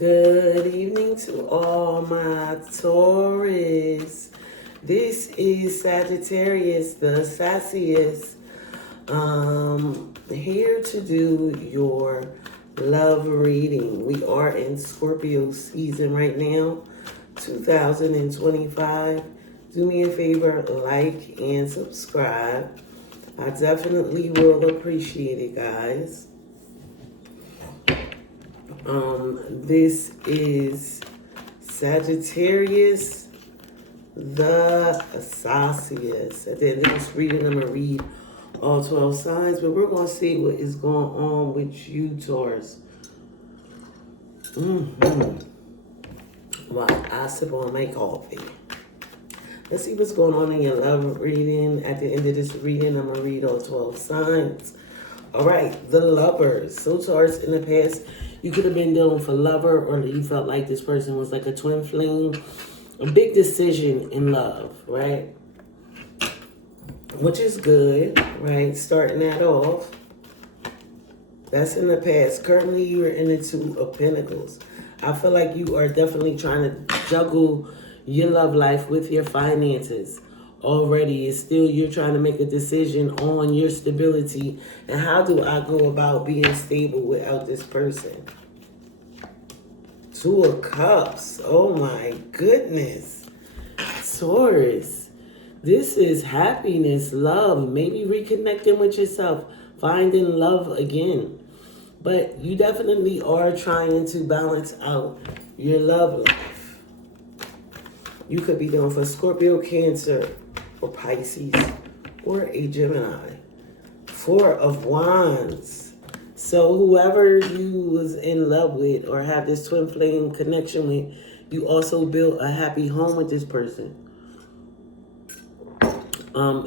Good evening to all my Taurus. This is Sagittarius, the sassiest. Here to do your love reading. We are in Scorpio season right now, 2025. Do me a favor, like and subscribe. I definitely will appreciate it, guys. This is Sagittarius, the Associates. At the end of this reading, I'm going to read all 12 signs, but we're going to see what is going on with you, Taurus. While I sip on my coffee. Let's see what's going on in your love reading. At the end of this reading, I'm going to read all 12 signs. All right, the lovers. So, Taurus, in the past, you could have been dealing with a lover, or you felt like this person was like a twin flame. A big decision in love, right? Which is good, right? Starting that off. That's in the past. Currently, you are in the Two of Pentacles. I feel like you are definitely trying to juggle your love life with your finances. Already, it's still you're trying to make a decision on your stability and how do I go about being stable without this person. Two of Cups. Oh my goodness. Taurus. This is happiness, love, maybe reconnecting with yourself, finding love again. But you definitely are trying to balance out your love life. You could be dealing for Scorpio, Cancer, or Pisces, or a Gemini. Four of Wands. So whoever you was in love with or have this twin flame connection with, you also built a happy home with this person.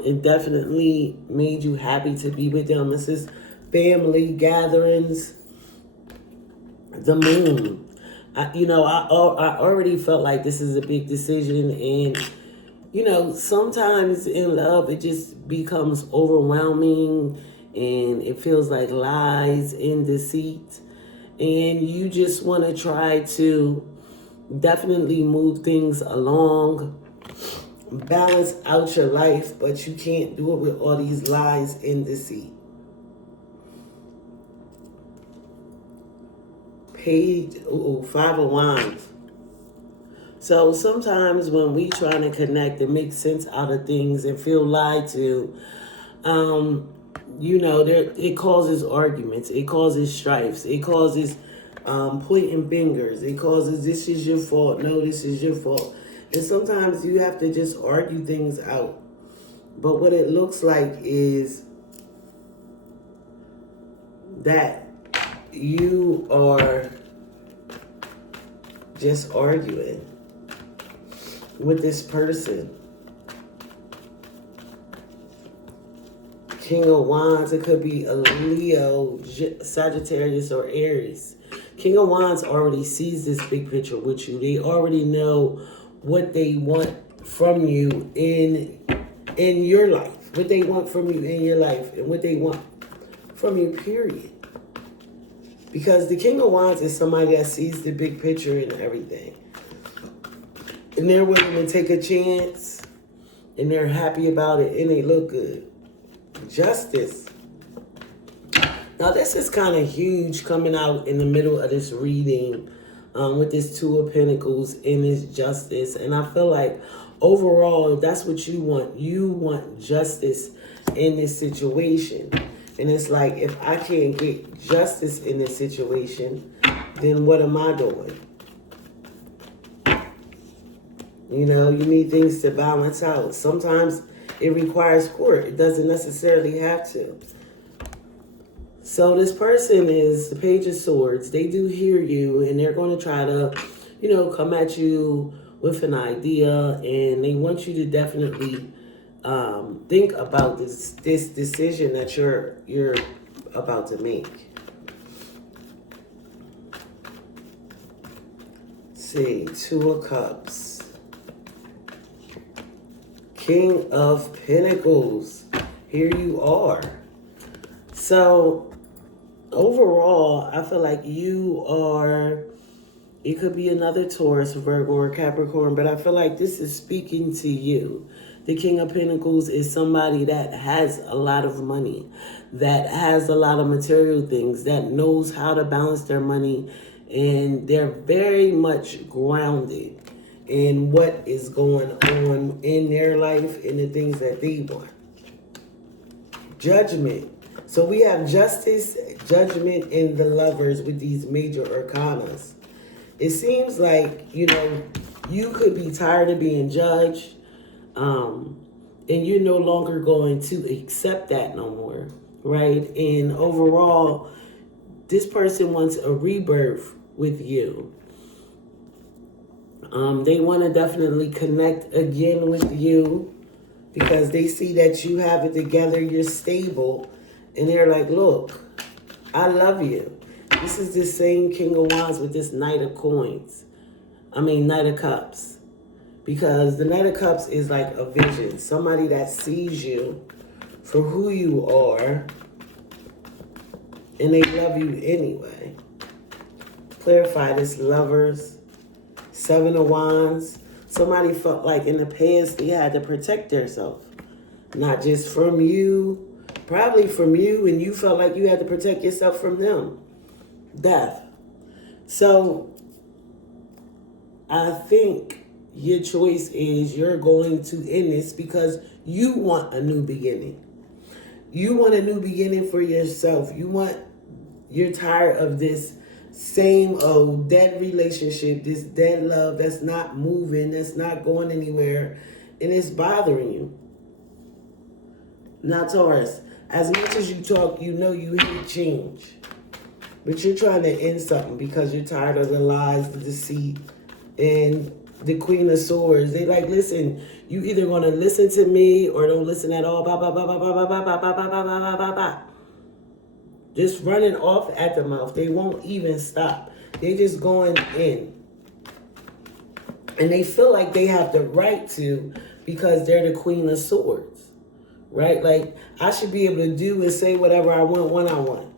It definitely made you happy to be with them. This is family gatherings. The moon. I already felt like this is a big decision, and sometimes in love it just becomes overwhelming and it feels like lies and deceit, and you just want to try to definitely move things along, balance out your life, but you can't do it with all these lies and deceit. Five of Wands. So sometimes when we trying to connect and make sense out of things and feel lied to, it causes arguments. It causes strifes. It causes pointing fingers. It causes, this is your fault. No, this is your fault. And sometimes you have to just argue things out. But what it looks like is that you are just arguing with this person. King of Wands, it could be a Leo, Sagittarius, or Aries. King of Wands already sees this big picture with you. They already know what they want from you in your life. What they want from you in your life, and what they want from you, period. Because the King of Wands is somebody that sees the big picture and everything. And they're willing to take a chance. And they're happy about it. And they look good. Justice. Now this is kind of huge coming out in the middle of this reading. With this Two of Pentacles and this Justice. And I feel like overall, if that's what you want justice in this situation. And it's like, if I can't get justice in this situation, then what am I doing? You need things to balance out. Sometimes it requires court. It doesn't necessarily have to. So this person is the Page of Swords. They do hear you, and they're going to try to, come at you with an idea, and they want you to definitely think about this decision that you're about to make. Let's see, Two of Cups, King of Pentacles. Here you are. So overall, I feel like you are It could be another Taurus, Virgo, or Capricorn, but I feel like this is speaking to you. The King of Pentacles is somebody that has a lot of money, that has a lot of material things, that knows how to balance their money, and they're very much grounded in what is going on in their life and the things that they want. Judgment. So we have justice, judgment, and the Lovers with these major arcanas. It seems like, you could be tired of being judged, and you're no longer going to accept that no more, right? And overall, this person wants a rebirth with you. They want to definitely connect again with you because they see that you have it together, you're stable, and they're like, look, I love you. This is the same King of Wands with this Knight of Cups. Because the Knight of Cups is like a vision. Somebody that sees you for who you are. And they love you anyway. Clarify this, Lovers. Seven of Wands. Somebody felt like in the past they had to protect themselves. Not just from you. Probably from you. And you felt like you had to protect yourself from them. Death. So, I think your choice is you're going to end this because you want a new beginning. You want a new beginning for yourself. You're tired of this same old dead relationship, this dead love that's not moving, that's not going anywhere, and it's bothering you. Now, Taurus, as much as you talk, you hate change. But you're trying to end something because you're tired of the lies, the deceit, and the Queen of Swords. They like, listen, you either going to listen to me or don't listen at all. Bah, bah, bah, bah, bah, bah, bah, bah, bah, bah, bah, bah, bah, bah. Just running off at the mouth. They won't even stop. They just going in. And they feel like they have the right to because they're the Queen of Swords. Right? Like, I should be able to do and say whatever I want when I want.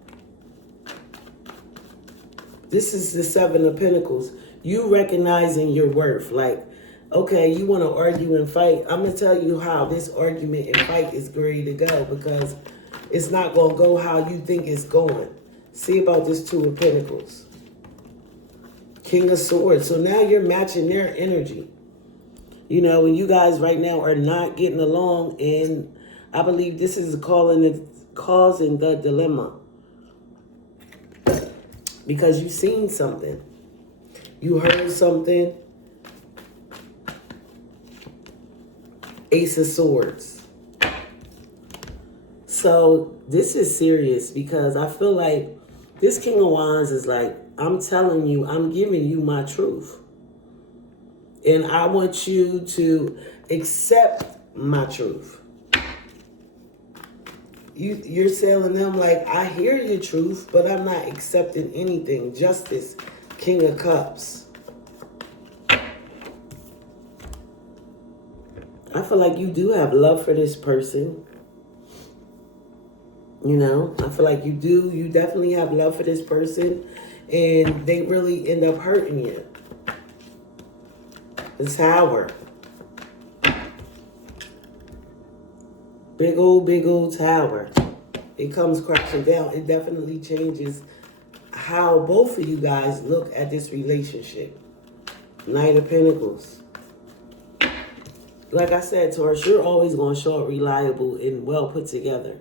This is the Seven of Pentacles. You recognizing your worth. Like, okay, you want to argue and fight. I'm going to tell you how this argument and fight is ready to go because it's not going to go how you think it's going. See about this Two of Pentacles. King of Swords. So now you're matching their energy. And you guys right now are not getting along. And I believe this is causing the dilemma. Because you've seen something. You heard something. Ace of Swords. So this is serious because I feel like this King of Wands is like, I'm telling you, I'm giving you my truth. And I want you to accept my truth. You're telling them like, I hear your truth, but I'm not accepting anything. Justice, King of Cups. I feel like you do have love for this person. I feel like you do. You definitely have love for this person. And they really end up hurting you. The Tower. Big old tower. It comes crashing down. It definitely changes how both of you guys look at this relationship. Knight of Pentacles. Like I said, Taurus, you're always going to show up reliable and well put together.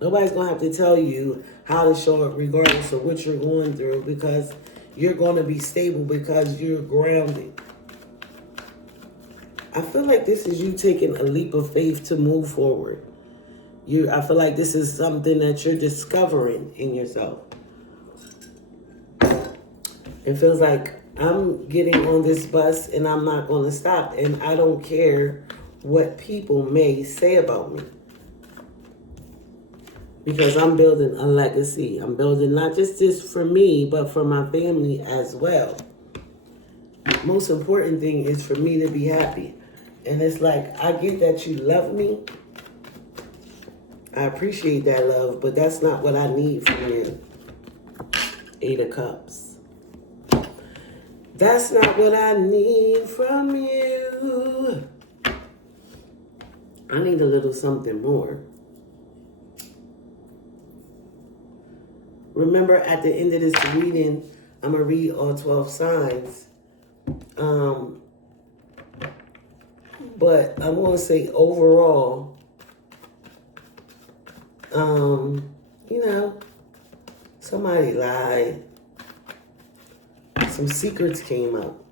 Nobody's going to have to tell you how to show up regardless of what you're going through because you're going to be stable because you're grounded. I feel like this is you taking a leap of faith to move forward. I feel like this is something that you're discovering in yourself. It feels like I'm getting on this bus and I'm not going to stop. And I don't care what people may say about me. Because I'm building a legacy. I'm building not just this for me, but for my family as well. Most important thing is for me to be happy. And it's like, I get that you love me. I appreciate that love, but that's not what I need from you. Eight of Cups. That's not what I need from you. I need a little something more. Remember, at the end of this reading, I'm going to read all 12 signs. But I'm going to say overall, you know, somebody lied. Some secrets came up.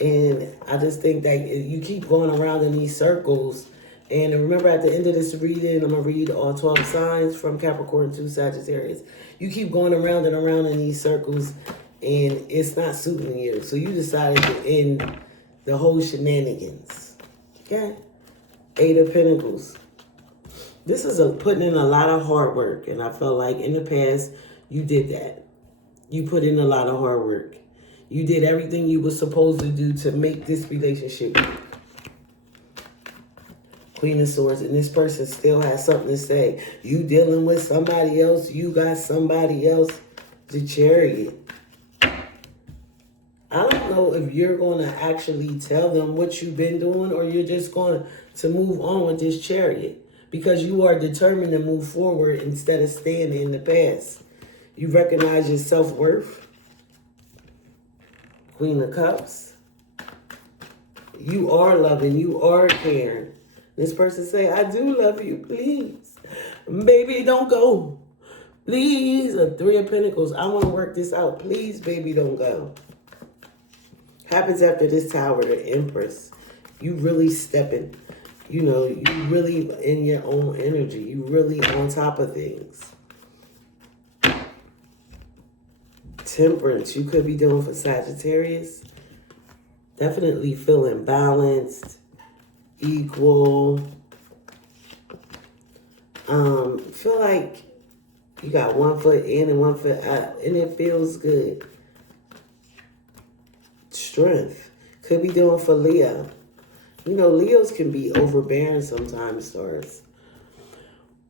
And I just think that you keep going around in these circles. And remember, at the end of this reading, I'm going to read all 12 signs from Capricorn to Sagittarius. You keep going around and around in these circles, and it's not suiting you. So you decided to end the whole shenanigans. Okay? 8 of Pentacles. This is putting in a lot of hard work. And I felt like in the past, you did that. You put in a lot of hard work. You did everything you were supposed to do to make this relationship work. Queen of Swords, and this person still has something to say. You dealing with somebody else. You got somebody else. The Chariot. I don't know if you're going to actually tell them what you've been doing, or you're just going to move on with this Chariot, because you are determined to move forward instead of staying in the past. You recognize your self-worth. Queen of Cups. You are loving. You are caring. This person say, I do love you. Please. Baby, don't go. Please. A 3 of Pentacles. I want to work this out. Please, baby, don't go. Happens after this Tower, the Empress. You really stepping. You know, you really in your own energy. You really on top of things. Temperance. You could be doing for Sagittarius. Definitely feeling balanced, equal. Feel like you got 1 foot in and 1 foot out, and it feels good. Strength. Could be doing for Leo. You know, Leos can be overbearing sometimes, stars.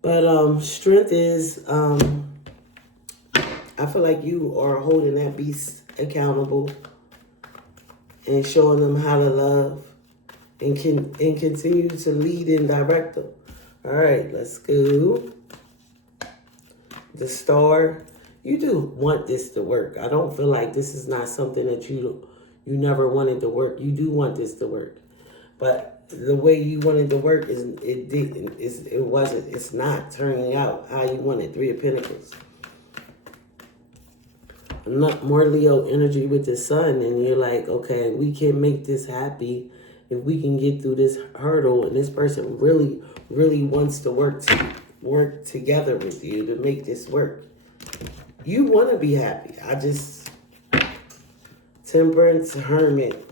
But strength is, I feel like you are holding that beast accountable and showing them how to love and continue to lead and direct them. All right, let's go. The Star. You do want this to work. I don't feel like this is not something that you never wanted to work. You do want this to work. But the way you wanted to work it's not turning out how you wanted. 3 of Pentacles. More Leo energy with the Sun, and you're like, okay, we can make this happy if we can get through this hurdle. And this person really, really wants to work together with you to make this work. You want to be happy. Temperance, Hermit.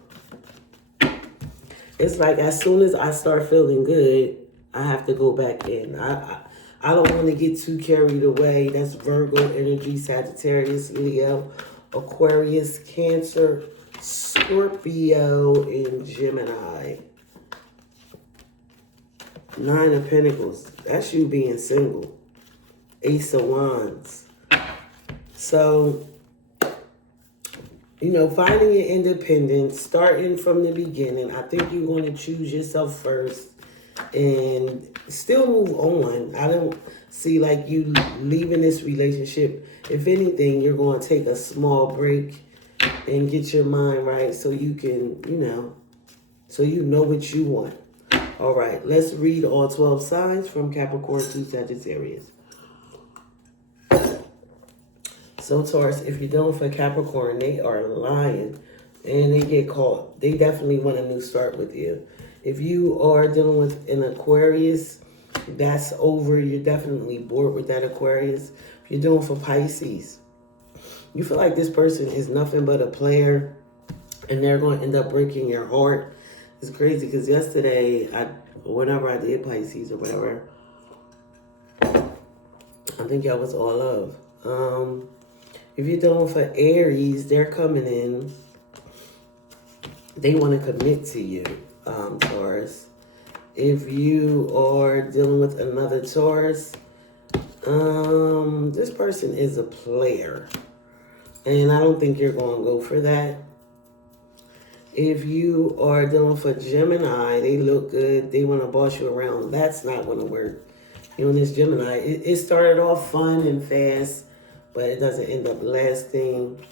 It's like as soon as I start feeling good, I have to go back in. I don't want to get too carried away. That's Virgo energy, Sagittarius, Leo, Aquarius, Cancer, Scorpio, and Gemini. 9 of Pentacles. That's you being single. Ace of Wands. So, you know, finding your independence, starting from the beginning. I think you're going to choose yourself first and still move on. I don't see like you leaving this relationship. If anything, you're going to take a small break and get your mind right so you can, so you know what you want. All right, let's read all 12 signs from Capricorn to Sagittarius. So Taurus, if you're dealing for Capricorn, they are lying and they get caught. They definitely want a new start with you. If you are dealing with an Aquarius, that's over. You're definitely bored with that Aquarius. If you're dealing for Pisces, you feel like this person is nothing but a player and they're going to end up breaking your heart. It's crazy because yesterday, whenever I did Pisces or whatever, I think y'all was all love. If you're dealing for Aries, they're coming in. They want to commit to you, Taurus. If you are dealing with another Taurus, this person is a player. And I don't think you're going to go for that. If you are dealing for Gemini, they look good. They want to boss you around. That's not going to work. You know, this Gemini, it started off fun and fast, but it doesn't end up lasting.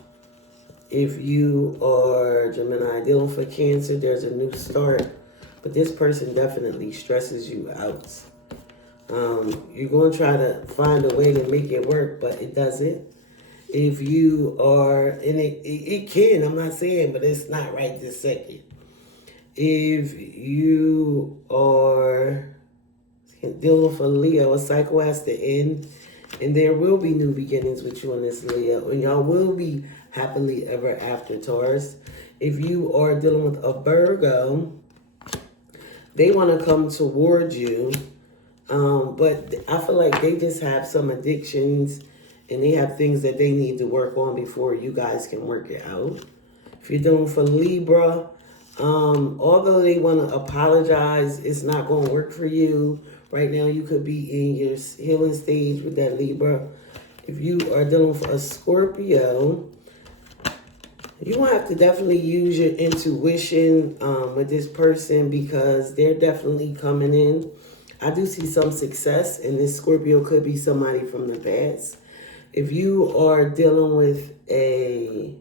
If you are Gemini dealing for Cancer, there's a new start. But this person definitely stresses you out. You're going to try to find a way to make it work, but it doesn't. If you are, and it can, I'm not saying, but it's not right this second. If you are dealing with a Leo, a cycle has to end, and there will be new beginnings with you and this Leo, and y'all will be happily ever after, Taurus. If you are dealing with a Virgo, they want to come toward you, but I feel like they just have some addictions, and they have things that they need to work on before you guys can work it out. If you're dealing for Libra, although they want to apologize, it's not going to work for you. Right now, you could be in your healing stage with that Libra. If you are dealing with a Scorpio, you will have to definitely use your intuition with this person, because they're definitely coming in. I do see some success, and this Scorpio could be somebody from the past. If you are dealing with a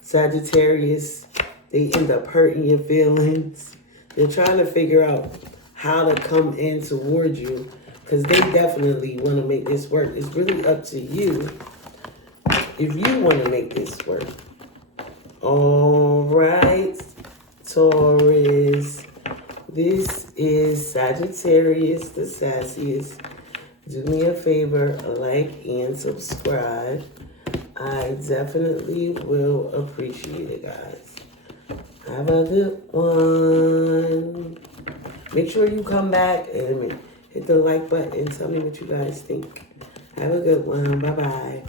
Sagittarius, they end up hurting your feelings. They're trying to figure out how to come in toward you, because they definitely want to make this work. It's really up to you if you want to make this work. All right, Taurus. This is Sagittarius, the sassiest. Do me a favor, like and subscribe. I definitely will appreciate it, guys. Have a good one. Make sure you come back and hit the like button. Tell me what you guys think. Have a good one. Bye-bye.